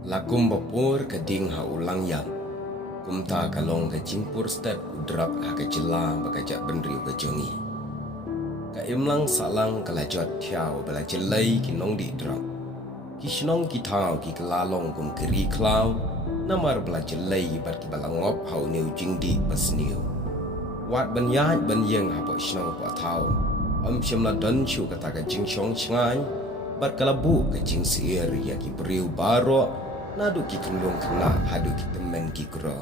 Lakum bapur ke ding ha ulang yang kumta kalong ke jingpur step udrak ha ke jela bakajak benriu ke jongi ka imlang salang kalajot thiau bala jelai ki nong di drak ki shnong ki thau ki kalalong kum keri klau namar bala jelai bar ki bala ngop hau new jingdi basniu wat ban yaj ban yeng ha po shnong po thau shimla don chu kata ka jingchong chngai bar kalabu ke jing sier ya ki briu baro nadu ki kendung kena hadu ki temen ki kura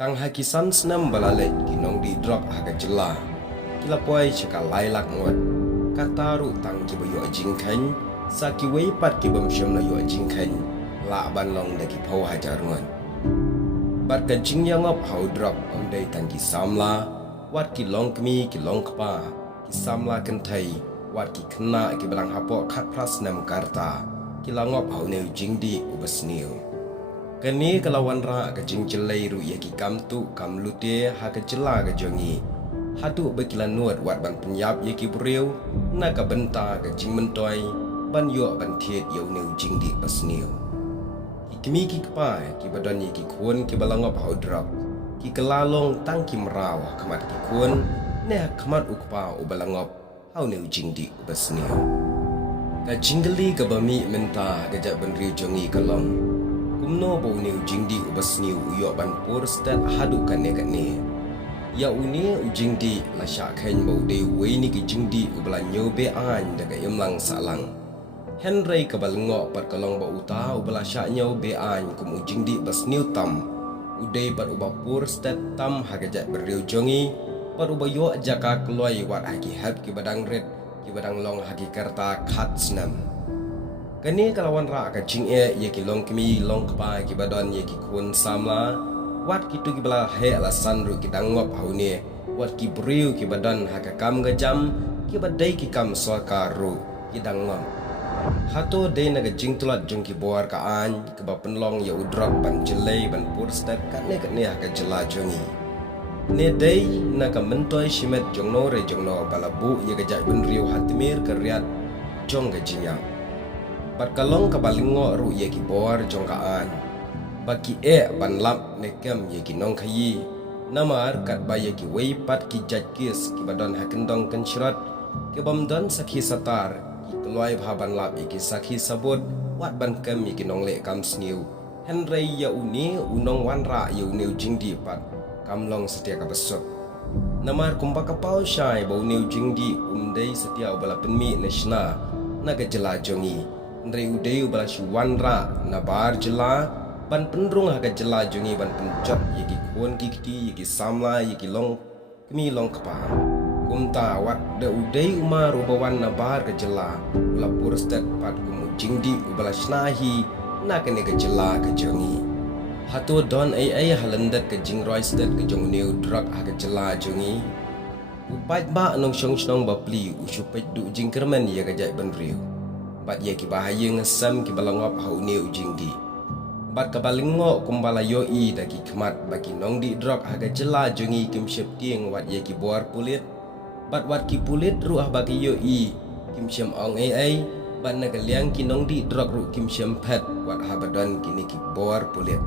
tang haki san senam balalet ki nong di drop haga jela kila poi chaka lailak ngot kataru tang ki boyo jingkan sa ki wei pat ki bam sham na yo jingkan la ban long da ki pau hajar ngon bar ka jing yang op hau drop on dai tang ki samla wat ki long kmi ki long kpa ki samla kan thai wat ki kena ki balang hapo khat pras nam karta kilangop hau neu jingdi ubasniu kani kalawan ra ka jingjelai ru ya ki kamtu kam lute ha ka jela ka jongi hatu bekilan nuat wat ban penyap ya ki briu na ka benta ka jing mentoi ban yo ban thiet yo neu jingdi basniu ikmi ki kpa ki badan ya ki khon ki balangop hau drop ki kelalong tang ki meraw kamat ki khon ne kamat ukpa ubalangop hau neu jingdi ubasniu ka jingli ka bami menta gajak benriu jongi kalong kumno bo new jingdi ubasniu uyo ban pur stat hadu kane kane ya uni ujingdi la sha khain bo de we ni ki jingdi ubla nyo be an daga imlang salang henry ka balngo par kalong ba uta ubla sha nyo be an kum ujingdi basniu tam ude par uba pur stat tam hagajak benriu jongi par uba yo jaka kloi wat haki hab ki badang red ki badang long haki karta khat snam kani kalawan ra ka jing e ye ki long kmi long kpa ki badon ye ki kun samla wat ki tu ki bala he ala sanru ki dangop haune wat ki briu ki badan haka kam ga jam ki badai ki kam swakaru ki dangom hato de na ga jing tulat jung ki boar ka an ke ba penlong ye udrop ban jelai ban pur stat ka ne haka jela jongi ne dei na ka mentoi shimet jongno re jongno balabu ye gajak benriu hatmir karyat jong ga jinyang bat kalong ka balingo ru ye ki bor jong ka an baki e ban lap ne kem ye ki nong khayi namar kat ba ye ki wei pat ki jaj kis ki badon hakendong kan shrat ki bam don sakhi satar ki kloi bha ban lap ye ki sakhi sabut wat ban kem ye ki nong le kam sniu henry ya uni unong wan ra ye uneu jingdi pat kamlong setia ka besok namar kumpa ka pau shai bau neu jingdi umdei setia ubala penmi nashna naga jela jongi ndrei udei ubala shuwan ra na bar jela ban pendrung haga jela jongi ban penjot yeki khon kikti yeki samla yeki long kmi long kapa kumta wat da udei umar ubawan na bar ka jela ula purstat pat kumu jingdi ubala shnahi nakane ka jela ka jongi hatu don ai halandat ke jing roi stat ke jong new drug ha ke jela jongi upat ba nong shong shnong bapli usupet du jing kerman ye ga jai benriu bat ye ki bahaya ngesam ki balangop hau new jing di bat ka balingo kumbala yo i da ki khmat baki nong di drug ha ke jela jongi kim shep tieng wat ye ki bor pulit bat wat ki pulit ruah baki yo i kim shem ong ai bat na ka liang ki nong di drug ru kim shem pet wat ha badon kini ki bor pulit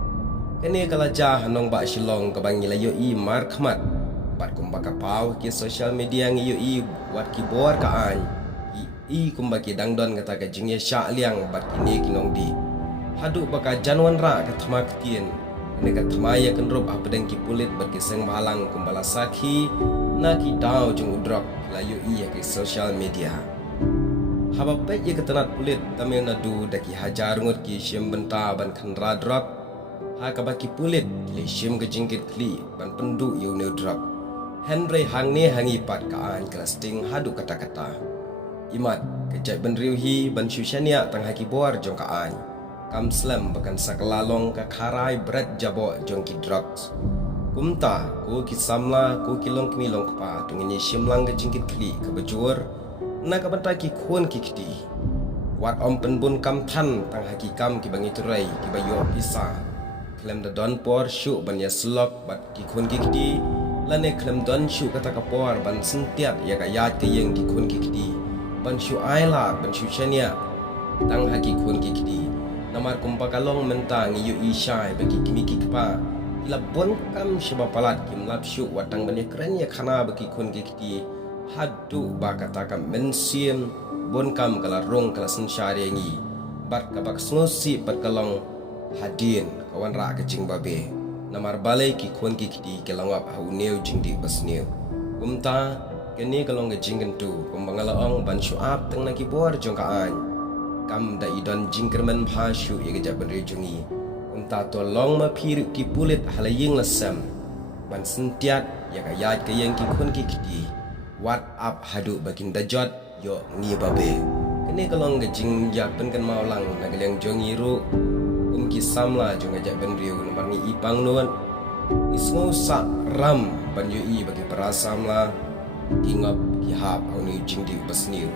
kini kalaja hanong ba shilong kabang ilayo i mar khmat bat kumba ka pau ki social media ngi yo i wat ki bor ka an i kumba ki dangdon kata ka jingye sha liang bat kini kinong di hadu baka janwan ra ka thma ktien ne ka thma ya kan rob apdeng ki pulit bat ki seng balang kumbala sakhi na ki daw jung udrop layo i ya ki social media haba pet ye ketanat pulit Tamil Nadu daki hajar ngut ki shim benta ban khanra drop ha ka baki pulit le shim ke jingkit kli ban pendu yu ne drop henry hang ne hangi pat ka an klasting hadu kata-kata imat kejai benriu hi ban shushania tang haki bor jong ka an kam slam bakan saklalong ka kharai bread jabo jong ki drugs kumta ko ki samla ko ki long kmi long pa tungini shimlang ke jingkit kli ka bajur na ka banta ki khon ki kiti wat om penbun kam than tang haki kam ki bangi turai ki bayo pisa klem da don por shu ban ya slok bat ki khon ki kiti lane klem don shu kata ka por ban sintiat ya ka yat ke yeng ki khon ki kiti ban shu aila ban shu chania tang haki khon ki kiti Namar kumpakalong mentang iyu isyai bagi kimiki kepa ila bon kam shaba palat kim lap syu watang bani keren ya khana bagi kun kiti hadu ba kata kam mensiem bon kam kala rong kala sensyari ngi bat kabak snosi bat kalong hadin kawan ra ke jing babe namar balai ki kun kiti kelangap hau neu jing di basneu kumta kini kalong ke jing kentu kumbangalaong ban syuap teng na kibor jongkaan kam da idon jingkerman bhashu ye gejak benri jungi unta tolong ma phiru ki pulit halaying lasam ban sentiat ya ka yat ke yang ki khun ki kiti what up hadu bakin dajot yo ngi babe kene kalong gejing jak pen kan maulang na geleng jongi ru ki samla jong gejak benri nomor ni ipang nuan isngo sa ram ban yu i bagi parasamla kingap ki hap oni jing di basniu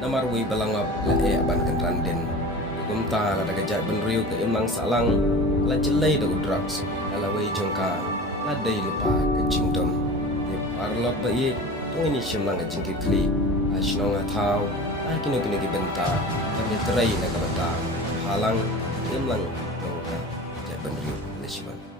namar wi balangap la e ban kan randen kumta la daga jat benriu ke imlang salang la jelai da drugs la wi jongka la dai lupa ke jingdom ye parlok ba ye tong ini shimlang ke jingki kli ashnong athau a kino kino ki benta kami terai na ka benta halang imlang jongka jat benriu le shiman